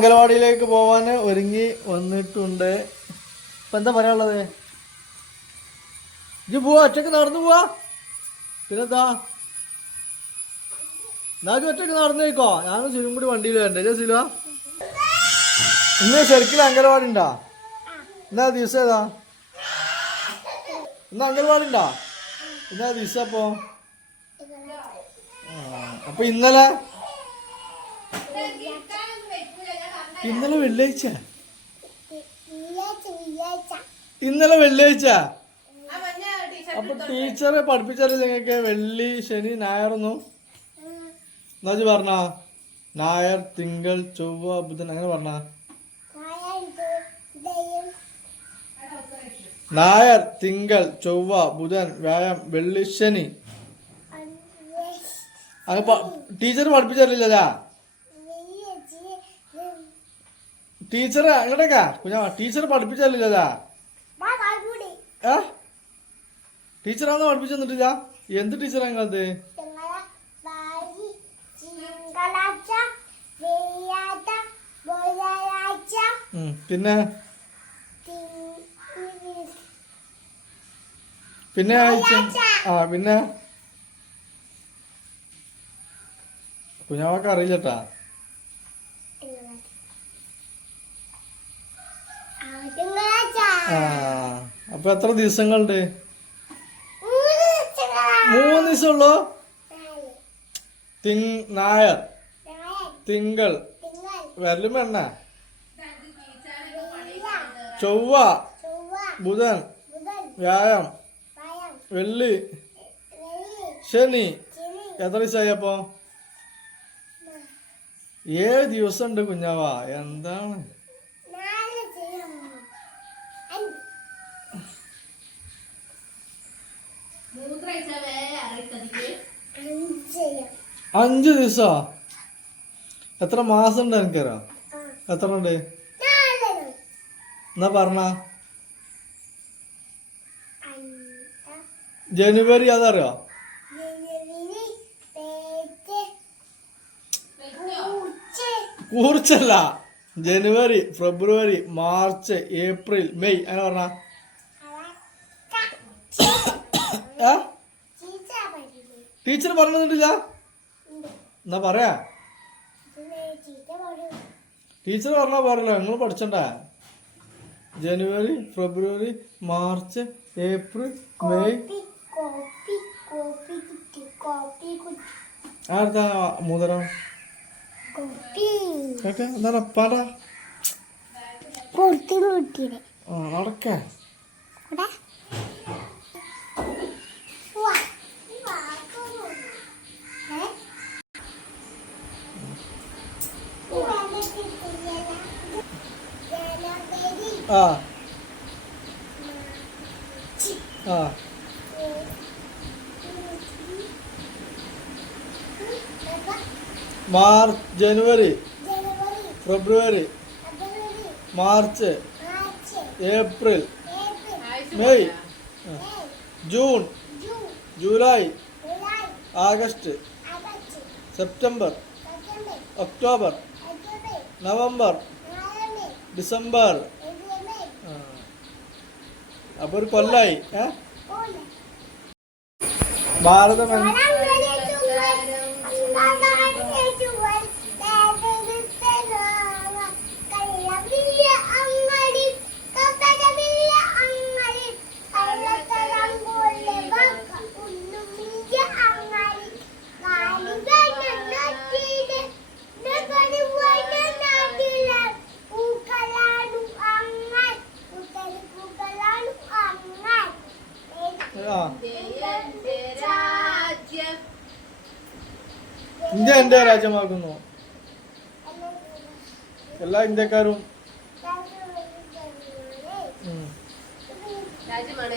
അംഗനവാടിയിലേക്ക് പോവാൻ ഒരുങ്ങി വന്നിട്ടുണ്ട്. ഇപ്പൊ എന്താ പറയാനുള്ളത്? ഇജ്ജ് പോവാ, ഒറ്റക്ക് നടന്നു പോവാ? പിന്നെന്താ എന്നാലും ഒറ്റക്ക് നടന്നേക്കോ? ഞാനും സിലും കൂടി വണ്ടിയിൽ വരണ്ടേ സില? ഇന്ന് ശരിക്കും അംഗനവാടി ഉണ്ടാ? എന്നാ ദിവസം ഏതാ? ഇന്ന് അംഗനവാടി ഉണ്ടാ? എന്നാ ദിവസം അപ്പൊ? അപ്പൊ ഇന്നലെ വെള്ളിയാഴ്ച. ഇന്നലെ വെള്ളിയാഴ്ച. അപ്പൊ ടീച്ചറെ പഠിപ്പിച്ചാല് നിങ്ങൾക്ക് വെള്ളി ശനി ഞായറൊന്നും എന്നാ പറഞ്ഞ? ഞായർ തിങ്കൾ ചൊവ്വ ബുധൻ അങ്ങനെ പറഞ്ഞ? ഞായർ തിങ്കൾ ചൊവ്വ ബുധൻ വ്യാഴം വെള്ളി ശനി അങ്ങനെ ടീച്ചർ പഠിപ്പിച്ചറിയില്ലതാ? ടീച്ചർ അങ്ങോട്ടേക്കാ കുഞ്ഞാ? ടീച്ചർ പഠിപ്പിച്ചറിയില്ലതാ? ടീച്ചറാണോ പഠിപ്പിച്ചു തന്നിട്ടില്ല? എന്ത് ടീച്ചറാ നിങ്ങളത്? പിന്നെ പിന്നെ ആഴ്ച പിന്നെ കുഞ്ഞാവൊക്കെ അറിയില്ലട്ടാ. അപ്പൊ എത്ര ദിവസങ്ങളുണ്ട്? 3 ദിവസമുള്ളൂ. ഞായർ തിങ്കൾ വരലും വേണ്ട, ചൊവ്വ ബുധൻ വ്യാഴം വെള്ളി ശനി. എത്ര ദിവസമായി അപ്പൊ? 7 ദിവസം ഉണ്ട് കുഞ്ഞാവാ. എന്താണ് അഞ്ച് ദിവസോ? എത്ര മാസം ഉണ്ട് എനിക്കറിയോ? എത്ര ഉണ്ട് എന്നാ പറഞ്ഞ? ജനുവരി അതറിയോ? കുറിച്ചല്ല. ജനുവരി ഫെബ്രുവരി മാർച്ച് ഏപ്രിൽ മെയ് അങ്ങനെ പറഞ്ഞ? ടീച്ചർ പറഞ്ഞു തന്നിട്ടില്ല? എന്നാ പറയാ? ടീച്ചർ പറഞ്ഞാ പറയല്ലോ, നിങ്ങൾ പഠിച്ചണ്ടേ? ജനുവരി ഫെബ്രുവരി മാർച്ച് ഏപ്രിൽ മെയ്. ആർക്കാ മൂതരം? എന്താണ് പാടാ? നടക്കേ മാർച്ച് ജനുവരി ഫെബ്രുവരി March April May June July August September October November December. അപ്പൊ ഒരു കൊല്ലായി. ഭാരതം ഇന്ത്യ എന്റെ രാജ്യമാകുന്നു. എല്ലാ ഇന്ത്യക്കാരും രാജ്യമാണ്.